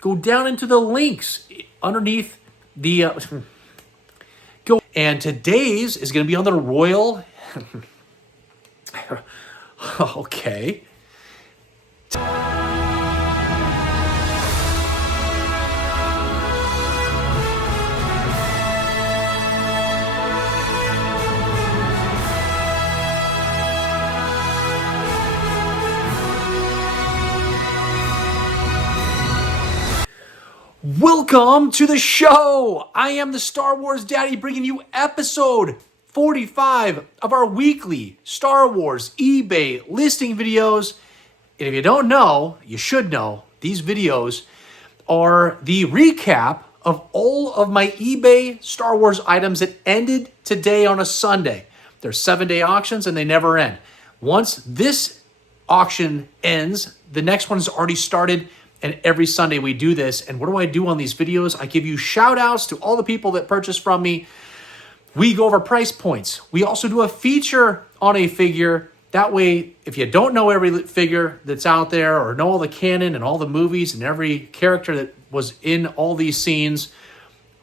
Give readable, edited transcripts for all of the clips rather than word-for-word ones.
go down into the links underneath the... go. And today's is going to be on the Royal... okay. Welcome to the show. I am the Star Wars Daddy, bringing you episode 45 of our weekly Star Wars eBay listing videos. And if you don't know, you should know, these videos are the recap of all of my eBay Star Wars items that ended today on a Sunday. They're 7-day auctions and they never end. Once this auction ends, the next one has already started. And every Sunday we do this. And what do I do on these videos? I give you shout outs to all the people that purchase from me. We go over price points. We also do a feature on a figure. That way, if you don't know every figure that's out there or know all the canon and all the movies and every character that was in all these scenes,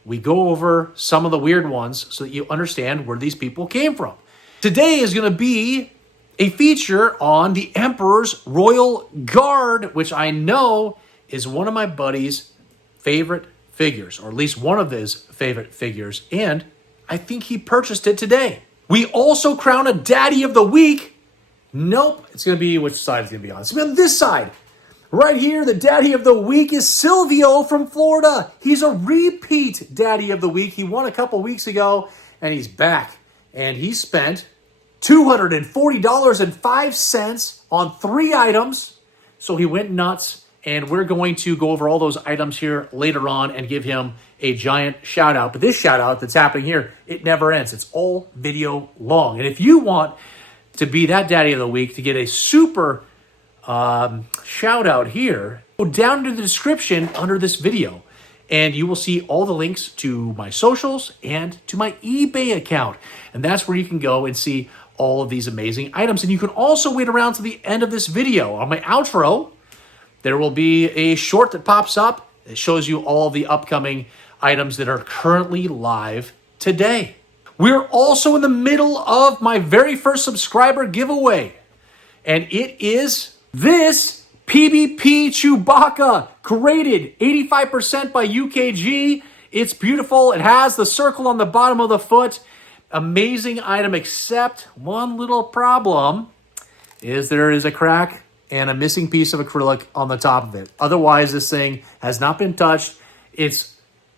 we go over some of the weird ones so that you understand where these people came from. Today is going to be a feature on the Emperor's Royal Guard, which I know is one of my buddy's favorite figures, or at least one of his favorite figures, and I think he purchased it today. We also crown a Daddy of the Week. Nope, it's going to be, which side it's going to be on? It's going to be on this side. Right here, the Daddy of the Week is Silvio from Florida. He's a repeat Daddy of the Week. He won a couple weeks ago, and he's back. And he spent $240.05 on 3 items, so he went nuts. And we're going to go over all those items here later on and give him a giant shout out. But this shout out that's happening here, it never ends. It's all video long. And if you want to be that Daddy of the Week, to get a super shout out here, go down to the description under this video and you will see all the links to my socials and to my eBay account. And that's where you can go and see all of these amazing items. And you can also wait around to the end of this video. On my outro, there will be a short that pops up. It shows you all the upcoming items that are currently live today. We're also in the middle of my very first subscriber giveaway. And it is this PvP Chewbacca, graded 85% by UKG. It's beautiful. It has the circle on the bottom of the foot. Amazing item, except one little problem is there is a crack and a missing piece of acrylic on the top of it. Otherwise, this thing has not been touched. It's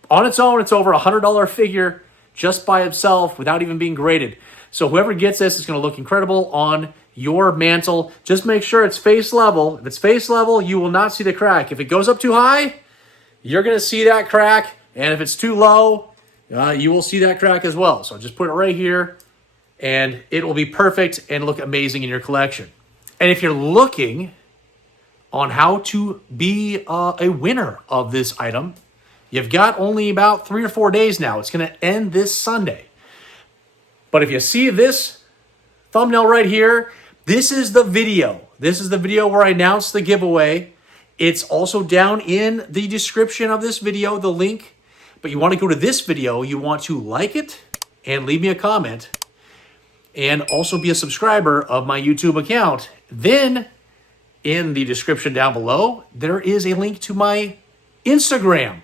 on its own, it's over $100 figure just by itself without even being graded. So whoever gets this is going to look incredible on your mantle. Just make sure it's face level. If it's face level, you will not see the crack. If it goes up too high, you're going to see that crack. And if it's too low, you will see that crack as well. So just put it right here and it will be perfect and look amazing in your collection. And if you're looking on how to be a winner of this item, you've got only about 3 or 4 days now. It's going to end this Sunday. But if you see this thumbnail right here, this is the video. This is the video where I announced the giveaway. It's also down in the description of this video, the link. But you want to go to this video, you want to like it and leave me a comment. And also be a subscriber of my YouTube account. Then, in the description down below, there is a link to my Instagram.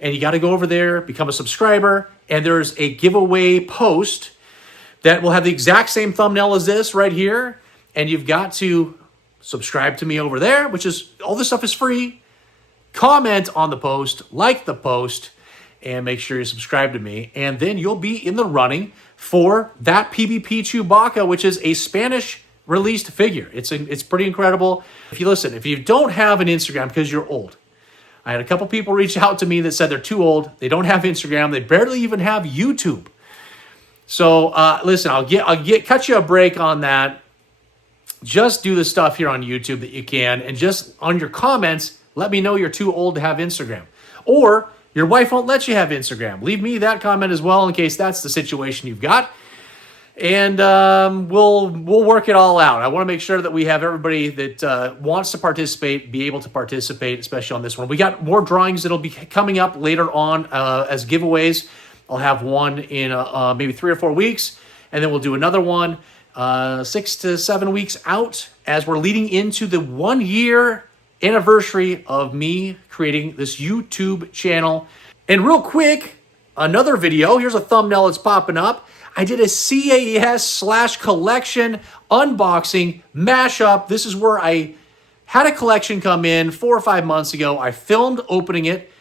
And you got to go over there, become a subscriber, and there's a giveaway post that will have the exact same thumbnail as this right here. And you've got to subscribe to me over there, which is, all this stuff is free. Comment on the post, like the post, and make sure you subscribe to me. And then you'll be in the running for that PvP Chewbacca, which is a Spanish released figure. It's pretty incredible. If you don't have an Instagram because you're old, I had a couple people reach out to me that said they're too old. They don't have Instagram. They barely even have YouTube. So listen, I'll cut you a break on that. Just do the stuff here on YouTube that you can, and just on your comments, let me know you're too old to have Instagram. Or your wife won't let you have Instagram. Leave me that comment as well in case that's the situation you've got. And we'll work it all out. I want to make sure that we have everybody that wants to participate be able to participate, especially on this one. We got more drawings that'll be coming up later on as giveaways. I'll have one in maybe 3 or 4 weeks, and then we'll do another one 6 to 7 weeks out as we're leading into the 1-year anniversary of me creating this YouTube channel. And real quick, another video. Here's a thumbnail that's popping up. I did a CAS/collection unboxing mashup. This is where I had a collection come in 4 or 5 months ago. I filmed opening it,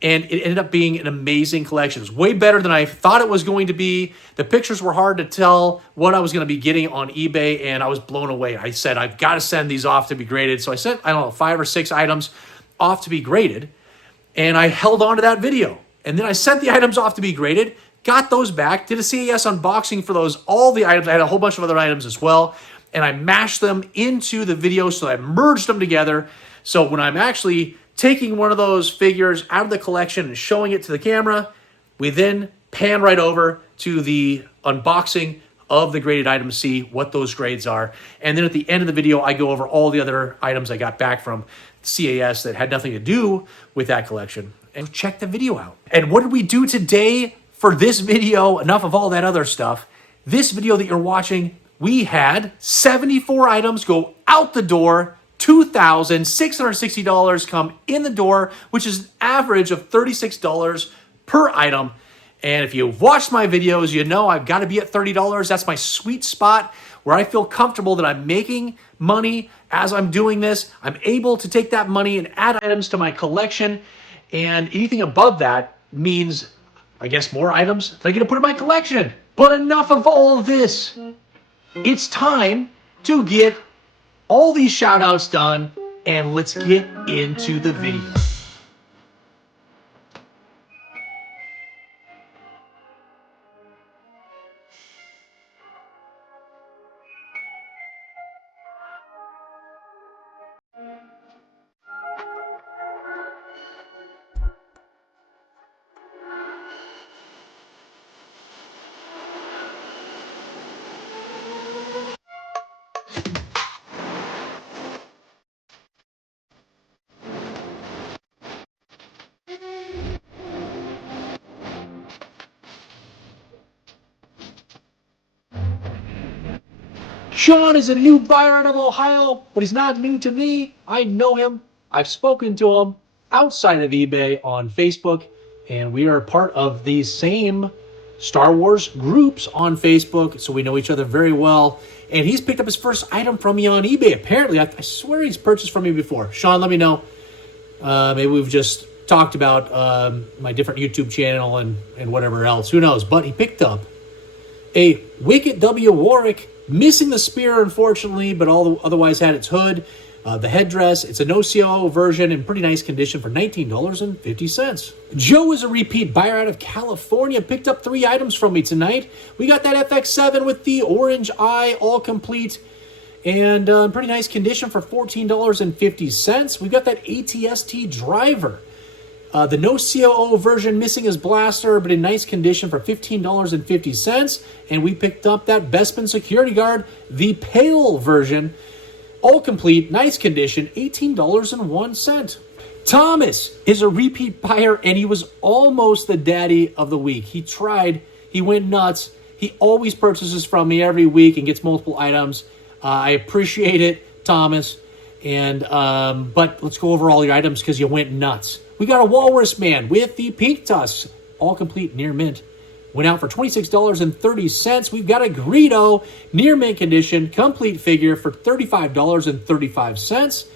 and it ended up being an amazing collection. It was way better than I thought it was going to be. The pictures were hard to tell what I was going to be getting on eBay, and I was blown away. I said, I've got to send these off to be graded. So I sent, 5 or 6 items off to be graded, and I held on to that video. And then I sent the items off to be graded, got those back, did a CAS unboxing for those, all the items. I had a whole bunch of other items as well, and I mashed them into the video, so I merged them together. So when I'm actually taking one of those figures out of the collection and showing it to the camera, we then pan right over to the unboxing of the graded items, see what those grades are. And then at the end of the video, I go over all the other items I got back from CAS that had nothing to do with that collection. And check the video out. And what did we do today for this video? Enough of all that other stuff. This video that you're watching, we had 74 items go out the door, $2,660 come in the door, which is an average of $36 per item. And if you've watched my videos, you know I've got to be at $30. That's my sweet spot where I feel comfortable that I'm making money as I'm doing this. I'm able to take that money and add items to my collection. And anything above that means, I guess, more items that I get to put in my collection. But enough of all of this. It's time to get all these shout outs done, and let's get into the video. Sean is a new buyer out of Ohio, but he's not new to me. I know him. I've spoken to him outside of eBay on Facebook, and we are part of the same Star Wars groups on Facebook, so we know each other very well. And he's picked up his first item from me on eBay. Apparently, I swear he's purchased from me before. Sean, let me know. Maybe we've just talked about my different YouTube channel and whatever else. Who knows? But he picked up a Wicket W. Warwick, missing the spear, unfortunately, but otherwise had its hood, the headdress. It's a no COO version in pretty nice condition for $19.50. Joe is a repeat buyer out of California, picked up 3 items from me tonight. We got that FX7 with the orange eye, all complete, and pretty nice condition for $14.50. We've got that ATST driver. The no COO version, missing his blaster, but in nice condition for $15.50. And we picked up that Bespin security guard, the pale version, all complete, nice condition, $18.01. Thomas is a repeat buyer, and he was almost the daddy of the week. He tried, he went nuts. He always purchases from me every week and gets multiple items. I appreciate it, Thomas. And but let's go over all your items because you went nuts. We got a Walrus Man with the pink tusks, all complete, near mint. Went out for $26.30. We've got a Greedo, near mint condition, complete figure for $35.35.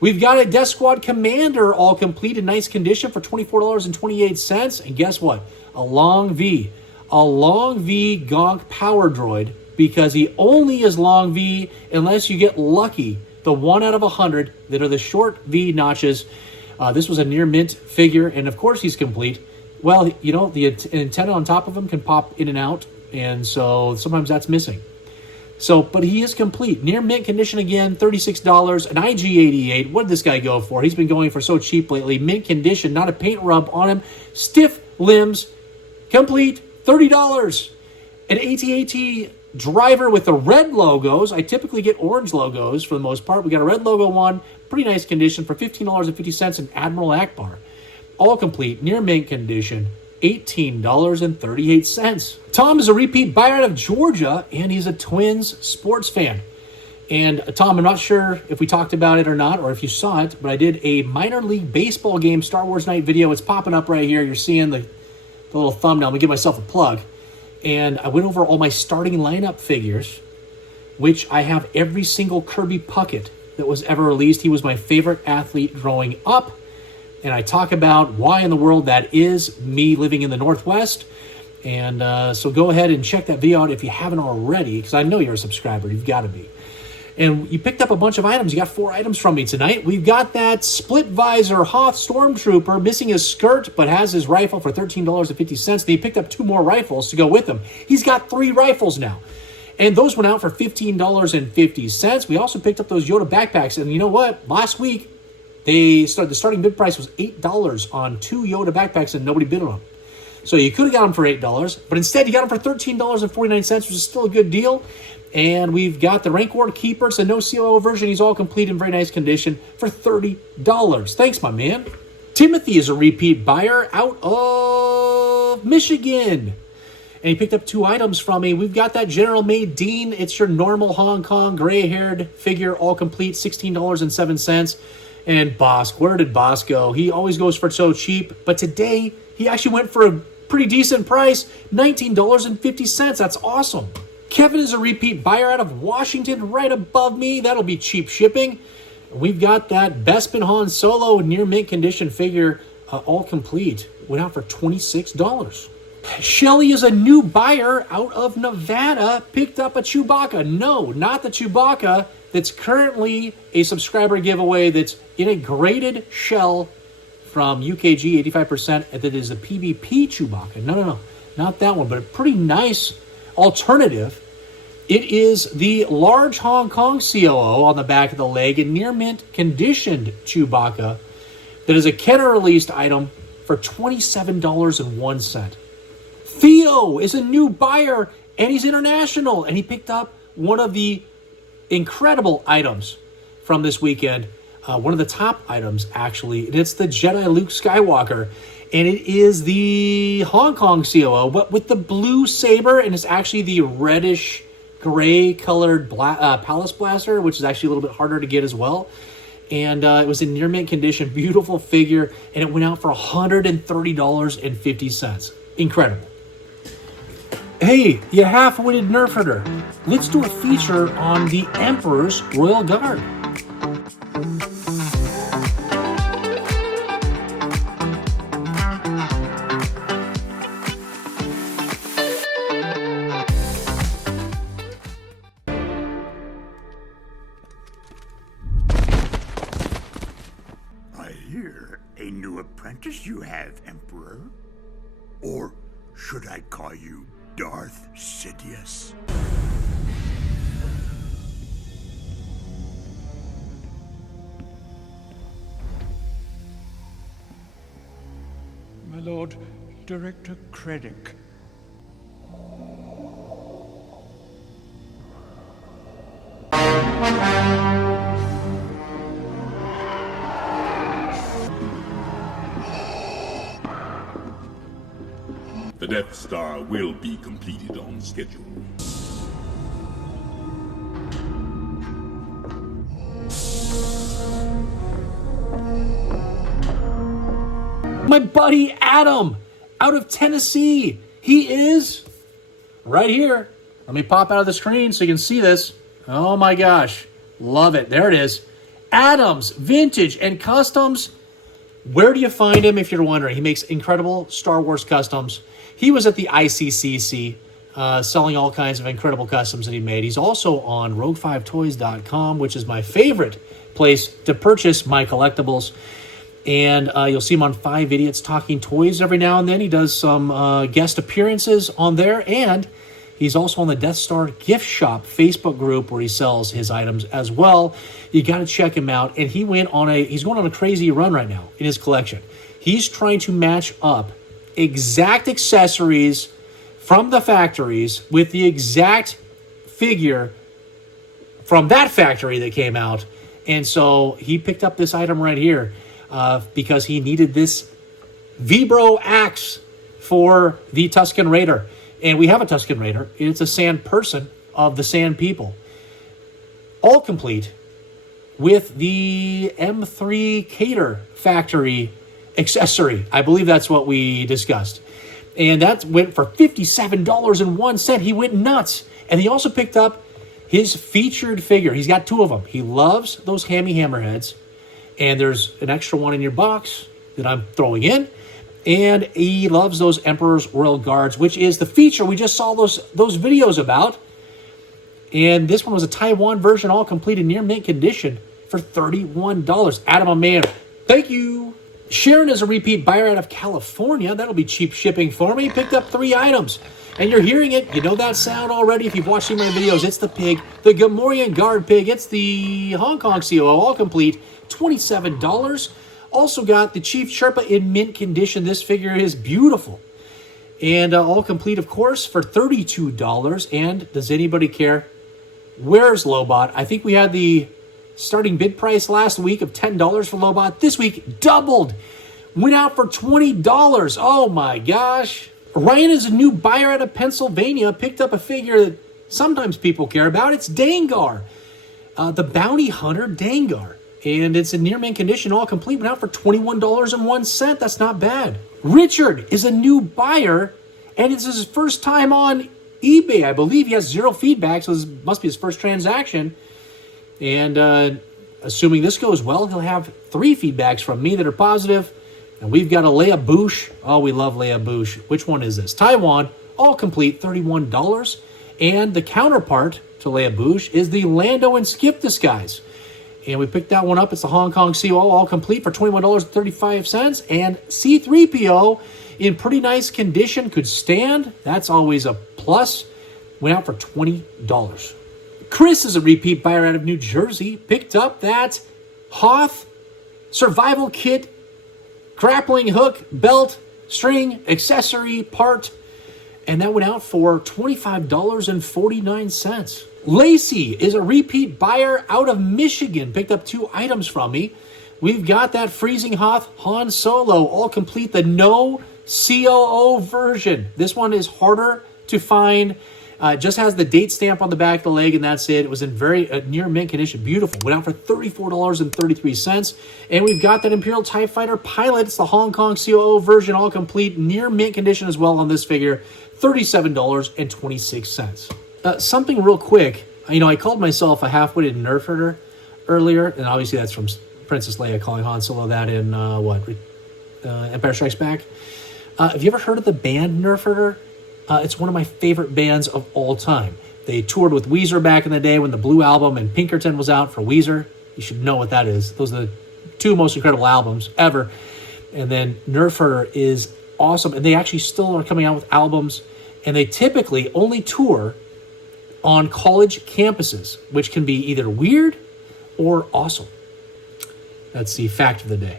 We've got a Death Squad Commander, all complete in nice condition for $24.28. And guess what? A Long V Gonk Power Droid, because he only is Long V unless you get lucky. The 1 out of 100 that are the short V notches. This was a near mint figure, and of course he's complete. Well, you know, the antenna on top of him can pop in and out, and so sometimes that's missing. So, but he is complete. Near mint condition again, $36. An IG-88, what did this guy go for? He's been going for so cheap lately. Mint condition, not a paint rub on him. Stiff limbs, complete, $30. An AT-AT driver with the red logos. I typically get orange logos for the most part. We got a red logo one, pretty nice condition for $15.50 in Admiral Akbar. All complete, near mint condition, $18.38. Tom is a repeat buyer out of Georgia, and he's a Twins sports fan. And Tom, I'm not sure if we talked about it or not, or if you saw it, but I did a minor league baseball game Star Wars Night video. It's popping up right here. You're seeing the little thumbnail. I'm going to give myself a plug. And I went over all my starting lineup figures, which I have every single Kirby Puckett that was ever released. He was my favorite athlete growing up. And I talk about why in the world that is, me living in the Northwest. And so go ahead and check that video out if you haven't already, because I know you're a subscriber. You've got to be. And you picked up a bunch of items. You got 4 items from me tonight. We've got that split visor Hoth Stormtrooper, missing his skirt, but has his rifle for $13.50. Then he picked up 2 more rifles to go with him. He's got 3 rifles now. And those went out for $15.50. We also picked up those Yoda backpacks. And you know what? Last week, the starting bid price was $8 on 2 Yoda backpacks, and nobody bid on them. So you could have got them for $8, but instead you got them for $13.49, which is still a good deal. And we've got the Rancor Keeper. It's a no COO version. He's all complete in very nice condition for $30. Thanks, my man. Timothy is a repeat buyer out of Michigan. And he picked up 2 items from me. We've got that General Made Dean. It's your normal Hong Kong gray-haired figure, all complete, $16.07. And Bosk, where did Bosk go? He always goes for so cheap. But today, he actually went for a pretty decent price, $19.50. That's awesome. Kevin is a repeat buyer out of Washington, right above me. That'll be cheap shipping. We've got that Bespin Han Solo near mint condition figure, all complete. Went out for $26. Shelly is a new buyer out of Nevada. Picked up a Chewbacca. No, not the Chewbacca that's currently a subscriber giveaway that's in a graded shell from UKG, 85%. And that is a PvP Chewbacca. No, not that one, but a pretty nice alternative. It is the large Hong Kong COO on the back of the leg in near mint conditioned Chewbacca that is a Kenner released item for $27.01. Theo is a new buyer and he's international, and he picked up one of the incredible items from this weekend, one of the top items actually, and it's the Jedi Luke Skywalker. And it is the Hong Kong COO, but with the blue saber, and it's actually the reddish gray colored Palace Blaster, which is actually a little bit harder to get as well. And it was in near mint condition, beautiful figure, and it went out for $130.50. Incredible. Hey, you half-witted nerf herder. Let's do a feature on the Emperor's Royal Guard. A new apprentice you have, Emperor? Or should I call you Darth Sidious? My lord, Director Krennic. The Death Star will be completed on schedule. My buddy Adam out of Tennessee. He is right here. Let me pop out of the screen so you can see this. Oh my gosh. Love it. There it is. Adams Vintage and Customs. Where do you find him if you're wondering? He makes incredible Star Wars customs. He was at the ICCC selling all kinds of incredible customs that he made. He's also on Rogue5Toys.com, which is my favorite place to purchase my collectibles. And you'll see him on 5 Idiots Talking Toys every now and then. He does some guest appearances on there. And he's also on the Death Star Gift Shop Facebook group where he sells his items as well. You got to check him out. And he's going on a crazy run right now in his collection. He's trying to match up exact accessories from the factories with the exact figure from that factory that came out. And so he picked up this item right here because he needed this Vibro axe for the Tusken Raider. And we have a Tusken Raider. It's a sand person of the Sand People. All complete with the M3 Cater factory accessory. I believe that's what we discussed. And that went for $57.01. He went nuts. And he also picked up his featured figure. He's got 2 of them. He loves those hammy hammerheads. And there's an extra one in your box that I'm throwing in. And he loves those Emperor's Royal Guards, which is the feature we just saw those videos about. And this one was a Taiwan version, all complete in near mint condition for $31. Adam, my man, thank you. Sharon is a repeat buyer out of California. That'll be cheap shipping for me. Picked up 3 items. And you're hearing it. You know that sound already if you've watched some of my videos. It's the pig, the Gamorrean Guard pig. It's the Hong Kong COO, all complete, $27. Also got the Chief Sherpa in mint condition. This figure is beautiful. And all complete, of course, for $32. And does anybody care? Where's Lobot? I think we had the starting bid price last week of $10 for Lobot. This week, doubled. Went out for $20. Oh, my gosh. Ryan is a new buyer out of Pennsylvania. Picked up a figure that sometimes people care about. It's Dengar. The Bounty Hunter Dengar. And it's in near mint condition, all complete. Went out for $21.01. That's not bad. Richard is a new buyer, and it's his first time on eBay. I believe he has 0 feedback, so this must be his first transaction. And assuming this goes well, he'll have 3 feedbacks from me that are positive. And we've got a Leia Bouche. Oh, we love Leia Bouche. Which one is this? Taiwan, all complete, $31. And the counterpart to Leia Bouche is the Lando and Skip disguise. And we picked that one up. It's the Hong Kong COO, all complete for $21.35. And C-3PO in pretty nice condition, could stand. That's always a plus. Went out for $20. Chris is a repeat buyer out of New Jersey. Picked up that Hoth survival kit, grappling hook, belt, string, accessory, part. And that went out for $25.49. Lacey is a repeat buyer out of Michigan. Picked up 2 items from me. We've got that Freezing Hoth Han Solo, all complete, the no COO version. This one is harder to find. It just has the date stamp on the back of the leg, and that's it. It was in very near mint condition. Beautiful. Went out for $34.33. And we've got that Imperial TIE Fighter pilot. It's the Hong Kong COO version, all complete, near mint condition as well on this figure. $37.26. Something real quick. You know, I called myself a half-witted nerf herder earlier, and obviously that's from Princess Leia calling Han Solo that in, Empire Strikes Back. Have you ever heard of the band Nerf Herder? It's one of my favorite bands of all time. They toured with Weezer back in the day when the Blue Album and Pinkerton was out for Weezer. You should know what that is. Those are the 2 most incredible albums ever. And then Nerf Herder is awesome. And they actually still are coming out with albums. And they typically only tour on college campuses, which can be either weird or awesome. That's the fact of the day.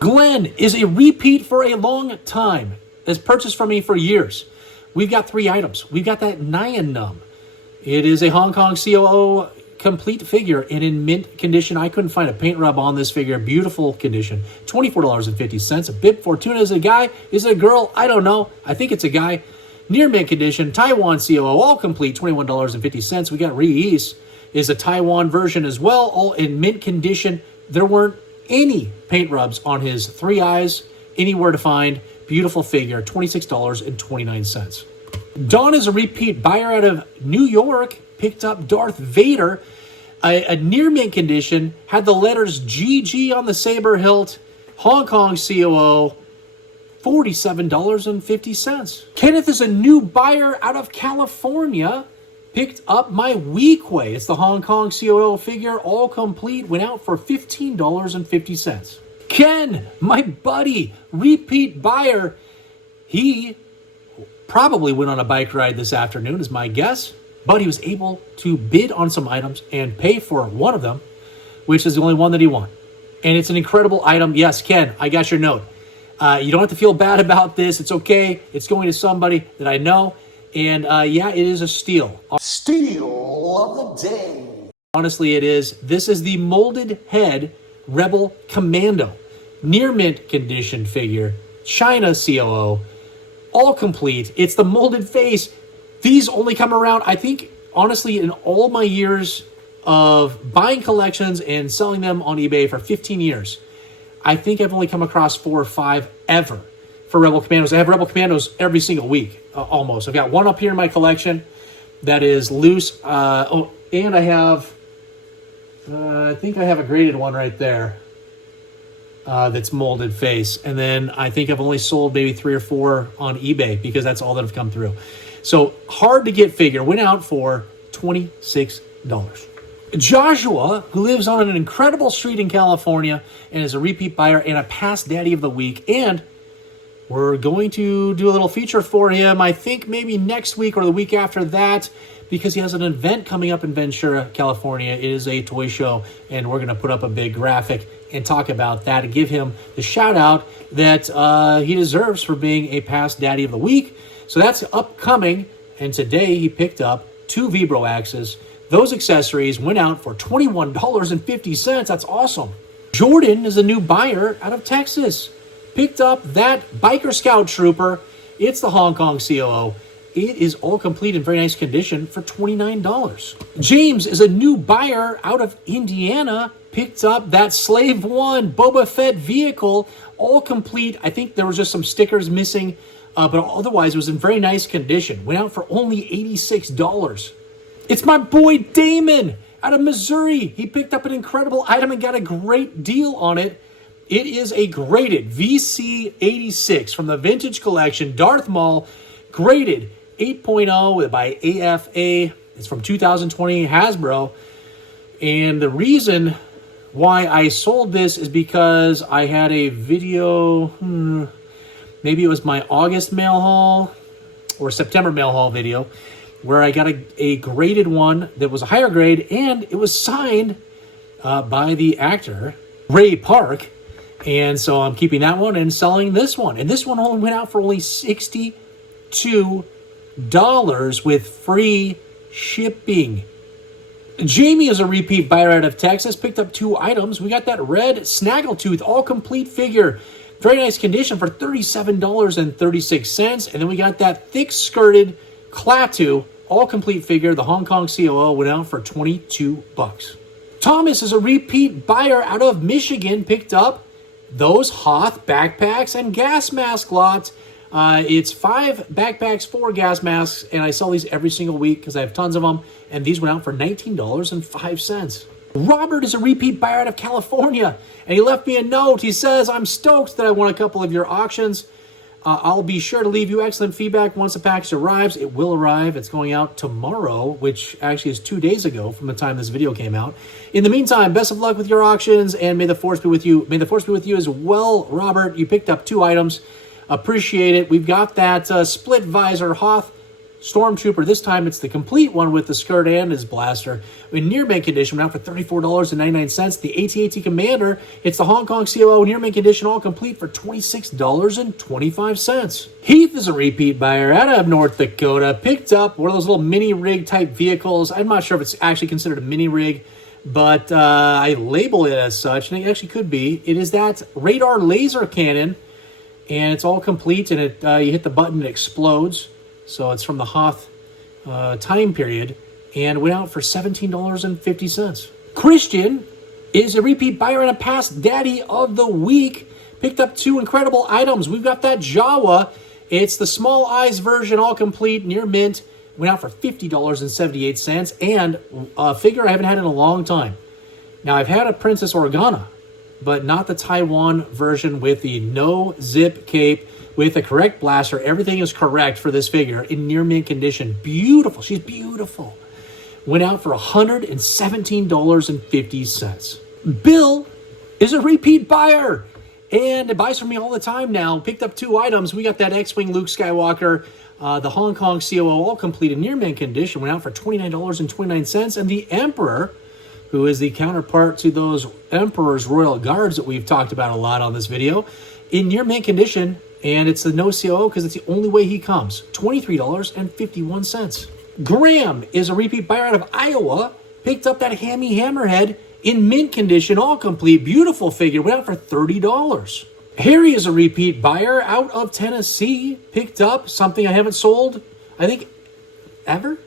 Glenn is a repeat for a long time. Has purchased from me for years. We've got 3 items. We've got that Nyan Num. It is a Hong Kong COO complete figure and in mint condition. I couldn't find a paint rub on this figure. Beautiful condition. $24.50. A bit Fortuna. Is it a guy? Is it a girl? I don't know. I think it's a guy. Near mint condition. Taiwan COO, all complete. $21.50. We got Reese. Is a Taiwan version as well. All in mint condition. There weren't any paint rubs on his 3 eyes. Anywhere to find. Beautiful figure. $26.29. Dawn is a repeat buyer out of New York. Picked up Darth Vader. A near mint condition. Had the letters GG on the saber hilt. Hong Kong COO. $47.50. Kenneth is a new buyer out of California. Picked up my Weequay. It's the Hong Kong COO figure, all complete. Went out for $15.50. Ken, my buddy, repeat buyer. He probably went on a bike ride this afternoon, is my guess. But he was able to bid on some items and pay for one of them, which is the only one that he won. And it's an incredible item. Yes, Ken, I got your note. You don't have to feel bad about this. It's okay. It's going to somebody that I know. And yeah, it is a steal. Steal? of the day. Honestly, it is. This is the molded head Rebel Commando. Near mint condition figure. China COO. All complete. It's the molded face. These only come around, I think, honestly, in all my years of buying collections and selling them on eBay for 15 years, I think I've only come across 4 or 5 ever for Rebel Commandos. I have Rebel Commandos every single week, almost. I've got one up here in my collection that is loose. And I have, I think I have a graded one right there that's molded face. And then I think I've only sold maybe 3 or 4 on eBay because that's all that have come through. So hard to get figure. Went out for $26. Joshua, who lives on an incredible street in California and is a repeat buyer and a past daddy of the week. And we're going to do a little feature for him, I think maybe next week or the week after that, because he has an event coming up in Ventura, California. It is a toy show, and we're going to put up a big graphic and talk about that and give him the shout out that he deserves for being a past daddy of the week. So that's upcoming, and today he picked up 2 Vibro axes. Those accessories went out for $21.50. That's awesome. Jordan is a new buyer out of Texas. Picked up that Biker Scout Trooper. It's the Hong Kong COO. It is all complete in very nice condition for $29. James is a new buyer out of Indiana. Picked up that Slave One Boba Fett vehicle, all complete. I think there was just some stickers missing, but otherwise it was in very nice condition. Went out for only $86. It's my boy Damon out of Missouri. He picked up an incredible item and got a great deal on it. It is a graded VC86 from the Vintage Collection, Darth Maul, graded 8.0 by AFA. It's from 2020 Hasbro. And the reason why I sold this is because I had a video, maybe it was my August mail haul or September mail haul video, where I got a graded one that was a higher grade, and it was signed by the actor, Ray Park. And so I'm keeping that one and selling this one. And this one only went out for only $62 with free shipping. Jamie is a repeat buyer out of Texas, picked up 2 items. We got that red Snaggletooth all complete figure. Very nice condition for $37.36. And then we got that thick skirted Klaatu all complete figure. The Hong Kong COO went out for $22. Thomas is a repeat buyer out of Michigan, picked up those Hoth backpacks and gas mask lots. It's 5 backpacks, 4 gas masks, and I sell these every single week because I have tons of them, and these went out for $19.05. Robert is a repeat buyer out of California, and he left me a note. He says, I'm stoked that I won a couple of your auctions. I'll be sure to leave you excellent feedback once the package arrives. It will arrive. It's going out tomorrow, which actually is 2 days ago from the time this video came out. In the meantime, best of luck with your auctions, and may the force be with you. May the force be with you as well, Robert. You picked up 2 items. Appreciate it. We've got that split visor Hoth Stormtrooper. This time it's the complete one with the skirt and his blaster. In near mint condition, went out for $34.99. The AT-AT Commander, it's the Hong Kong COO near mint condition, all complete for $26.25. Heath is a repeat buyer out of North Dakota. Picked up one of those little mini rig type vehicles. I'm not sure if it's actually considered a mini rig, but I label it as such, and it actually could be. It is that radar laser cannon, and it's all complete, and it you hit the button, it explodes. So it's from the Hoth time period, and went out for $17.50. Christian is a repeat buyer and a past daddy of the week. Picked up 2 incredible items. We've got that Jawa. It's the small eyes version, all complete, near mint. Went out for $50.78, and a figure I haven't had in a long time. Now, I've had a Princess Organa, but not the Taiwan version with the no zip cape, with the correct blaster. Everything is correct for this figure in near mint condition. Beautiful. She's beautiful. Went out for $117.50. Bill is a repeat buyer and buys from me all the time now. Picked up 2 items. We got that X-Wing Luke Skywalker, the Hong Kong COO, all complete in near mint condition. Went out for $29.29. And the Emperor, who is the counterpart to those Emperor's Royal Guards that we've talked about a lot on this video, in near mint condition. And it's the no COO because it's the only way he comes. $23.51. Graham is a repeat buyer out of Iowa. Picked up that Hammy Hammerhead in mint condition, all complete. Beautiful figure. Went out for $30. Harry is a repeat buyer out of Tennessee. Picked up something I haven't sold, I think, ever.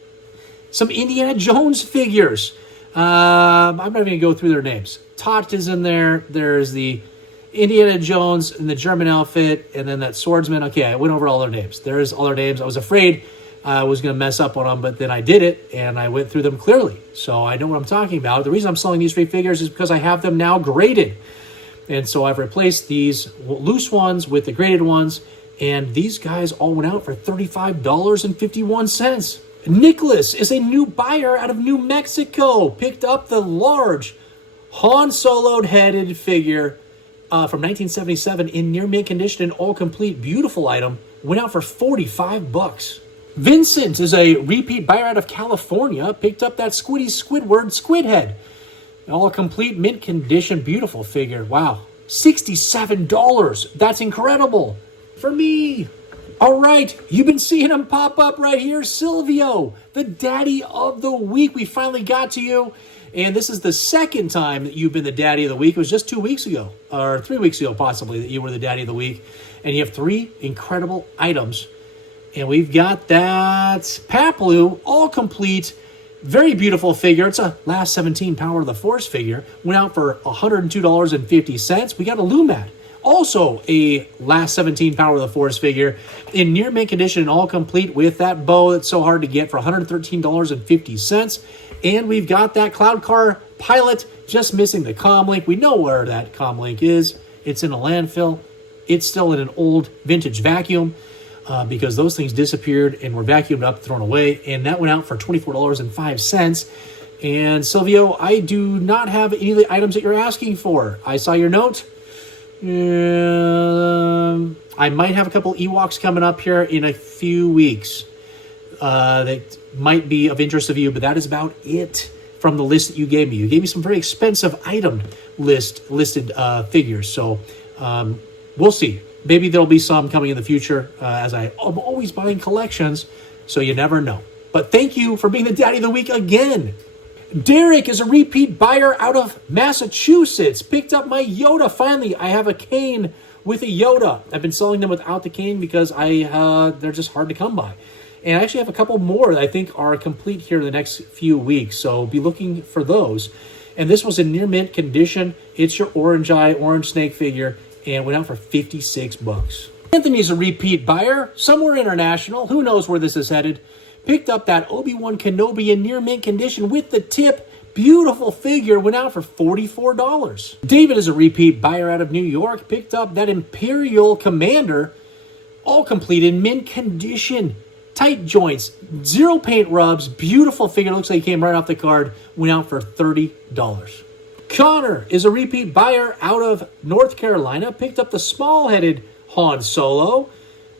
Some Indiana Jones figures. I'm not even going to go through their names. Tot is in there. There's the Indiana Jones in the German outfit, and then that swordsman. Okay, I went over all their names. There's all their names. I was afraid I was going to mess up on them, but then I did it, and I went through them clearly. So I know what I'm talking about. The reason I'm selling these three figures is because I have them now graded. And so I've replaced these loose ones with the graded ones, and these guys all went out for $35.51. Nicholas is a new buyer out of New Mexico. Picked up the large Han Solo-headed figure from 1977 in near mint condition and all complete. Beautiful item. Went out for $45. Vincent is a repeat buyer out of California. Picked up that Squidward squid head. All complete mint condition. Beautiful figure. Wow. $67. That's incredible. For me. All right. You've been seeing him pop up right here. Silvio, the daddy of the week. We finally got to you. And this is the second time that you've been the daddy of the week. It was just 2 weeks ago, or 3 weeks ago possibly, that you were the daddy of the week. And you have three incredible items. And we've got that Paplu, all complete, very beautiful figure. It's a last 17 Power of the Force figure. Went out for $102.50. We got a Lumat, also a last 17 Power of the Force figure in near mint condition and all complete with that bow that's so hard to get for $113.50. And we've got that Cloud Car Pilot, just missing the comm link. We know where that comm link is. It's in a landfill. It's still in an old vintage vacuum because those things disappeared and were vacuumed up, thrown away. And that went out for $24.05. And Silvio, I do not have any of the items that you're asking for. I saw your note. I might have a couple Ewoks coming up here in a few weeks that might be of interest of you, but that is about it from the list that you gave me. You gave me some very expensive item listed figures, so we'll see. Maybe there'll be some coming in the future, as I'm always buying collections, so you never know. But thank you for being the daddy of the week again. Derek is a repeat buyer out of Massachusetts. Picked up my Yoda. Finally, I have a cane with a Yoda. I've been selling them without the cane because they're just hard to come by. And I actually have a couple more that I think are complete here in the next few weeks. So be looking for those. And this was in near mint condition. It's your orange eye, orange snake figure. And went out for $56. Anthony's a repeat buyer. Somewhere international. Who knows where this is headed. Picked up that Obi-Wan Kenobi in near mint condition with the tip. Beautiful figure. Went out for $44. David is a repeat buyer out of New York. Picked up that Imperial Commander. All complete in mint condition. Tight joints. Zero paint rubs. Beautiful figure. Looks like he came right off the card. Went out for $30. Connor is a repeat buyer out of North Carolina. Picked up the small-headed Han Solo.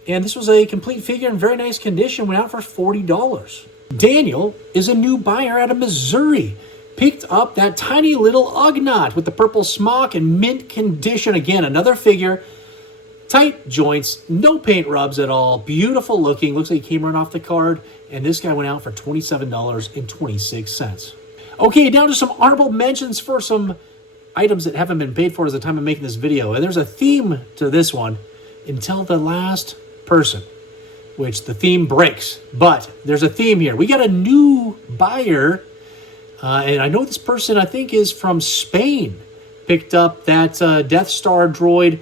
And this was a complete figure in very nice condition. Went out for $40. Daniel is a new buyer out of Missouri. Picked up that tiny little Ugnaught with the purple smock in mint condition. Again, another figure. Tight joints, no paint rubs at all. Beautiful looking. Looks like he came right off the card. And this guy went out for $27.26. Okay, down to some honorable mentions for some items that haven't been paid for at the time of making this video. And there's a theme to this one. Until the last person, which the theme breaks. But there's a theme here. We got a new buyer. And I know this person, I think, is from Spain. Picked up that Death Star droid.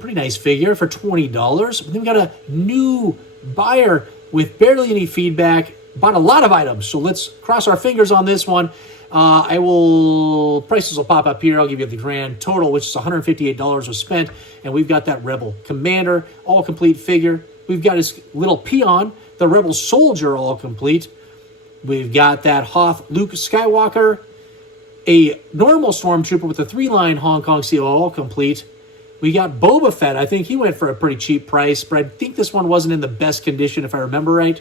Pretty nice figure for $20. But then we got a new buyer with barely any feedback. Bought a lot of items. So let's cross our fingers on this one. Prices will pop up here. I'll give you the grand total, which is $158 was spent. And we've got that Rebel Commander, all complete figure. We've got his little peon, the Rebel Soldier, all complete. We've got that Hoth Luke Skywalker, a normal Stormtrooper with a 3-line Hong Kong CO, all complete. We got Boba Fett. I think he went for a pretty cheap price, but I think this one wasn't in the best condition, if I remember right.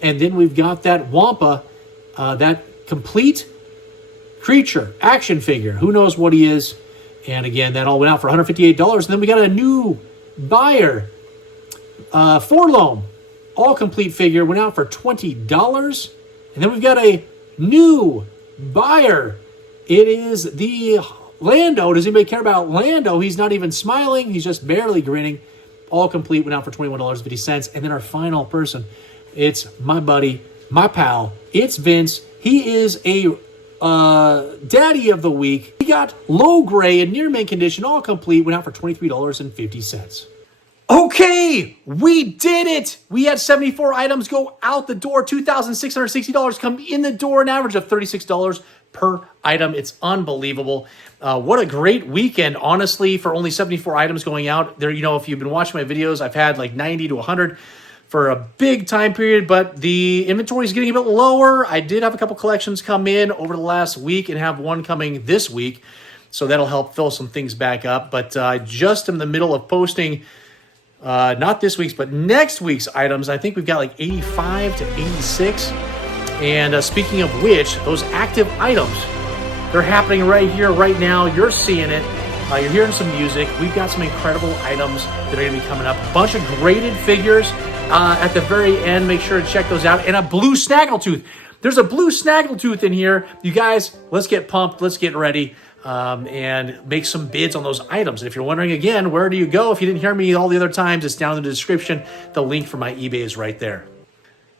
And then we've got that Wampa, that complete creature action figure. Who knows what he is? And again, that all went out for $158. And then we got a new buyer, Forlome, all complete figure went out for $20. And then we've got a new buyer. It is the Lando. Does anybody care about Lando? He's not even smiling. He's just barely grinning. All complete went out for $21.50. And then our final person, it's my buddy, my pal. It's Vince. He is a daddy of the week. He got low gray and near mint condition, all complete, went out for $23.50. Okay, we did it. We had 74 items go out the door, $2,660 come in the door, an average of $36 per item. It's unbelievable. What a great weekend, honestly, for only 74 items going out there. You know, if you've been watching my videos, I've had like 90 to 100 for a big time period, but the inventory is getting a bit lower. I did have a couple collections come in over the last week and have one coming this week, so that'll help fill some things back up. But just in the middle of posting, not this week's, but next week's items. I think we've got like 85 to 86. And speaking of which, those active items, they're happening right here, right now. You're seeing it. You're hearing some music. We've got some incredible items that are going to be coming up. A bunch of graded figures at the very end. Make sure to check those out. And a blue snaggletooth. There's a blue snaggletooth in here. You guys, let's get pumped. Let's get ready and make some bids on those items. And if you're wondering again, where do you go? If you didn't hear me all the other times, it's down in the description. The link for my eBay is right there.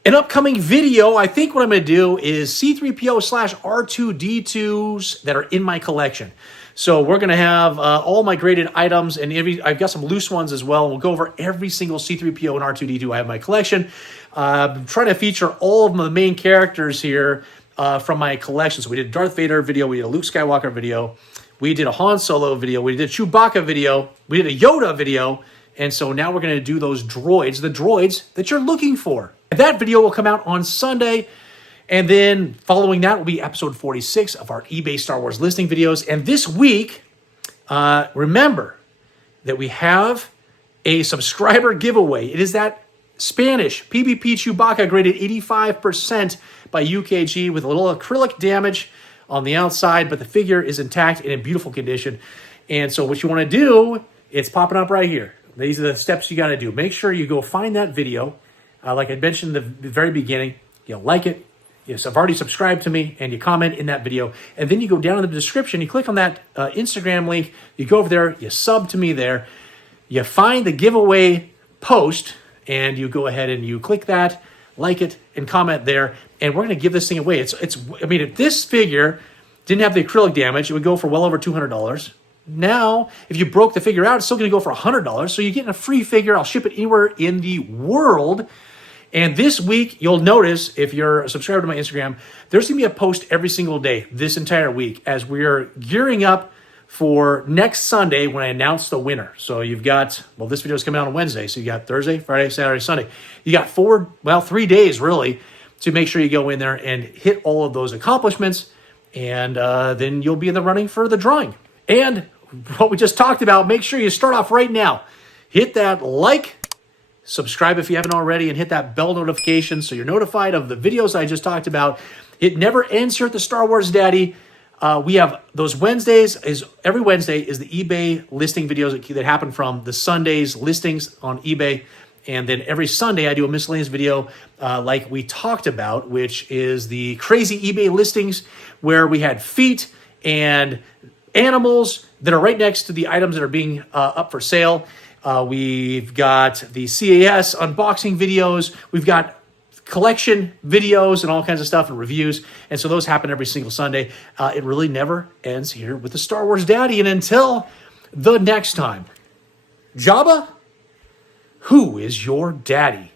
An upcoming video, I think what I'm going to do is C-3PO/R2-D2s that are in my collection. So we're going to have all my graded items, and I've got some loose ones as well. We'll go over every single C-3PO and R2-D2 I have in my collection. I'm trying to feature all of the main characters here from my collection. So we did a Darth Vader video, we did a Luke Skywalker video, we did a Han Solo video, we did a Chewbacca video, we did a Yoda video, and so now we're going to do those droids, the droids that you're looking for. That video will come out on Sunday, and then following that will be episode 46 of our eBay Star Wars listing videos. And this week, remember that we have a subscriber giveaway. It is that Spanish PvP Chewbacca graded 85% by UKG with a little acrylic damage on the outside, but the figure is intact and in beautiful condition. And so what you want to do, it's popping up right here. These are the steps you got to do. Make sure you go find that video. Like I mentioned in the very beginning, you like it, you've already subscribed to me, and you comment in that video. And then you go down in the description, you click on that Instagram link, you go over there, you sub to me there, you find the giveaway post, and you go ahead and you click that, like it, and comment there. And we're going to give this thing away. I mean, if this figure didn't have the acrylic damage, it would go for well over $200. Now, if you broke the figure out, it's still going to go for $100. So you're getting a free figure. I'll ship it anywhere in the world. And this week, you'll notice, if you're a subscriber to my Instagram, there's going to be a post every single day this entire week as we're gearing up for next Sunday when I announce the winner. So you've got, well, this video is coming out on Wednesday. So you got Thursday, Friday, Saturday, Sunday. You got 3 days, really, to make sure you go in there and hit all of those accomplishments. And then you'll be in the running for the drawing. And what we just talked about, make sure you start off right now. Hit that like, subscribe if you haven't already, and hit that bell notification so you're notified of the videos I just talked about. It never ends here at the Star Wars Daddy. We have those Wednesdays. Every Wednesday is the eBay listing videos that happen from the Sundays listings on eBay. And then every Sunday I do a miscellaneous video like we talked about, which is the crazy eBay listings where we had feet and animals that are right next to the items that are being up for sale. We've got the CAS unboxing videos. We've got collection videos and all kinds of stuff and reviews. And so those happen every single Sunday. It really never ends here with the Star Wars Daddy. And until the next time, Jabba, who is your daddy?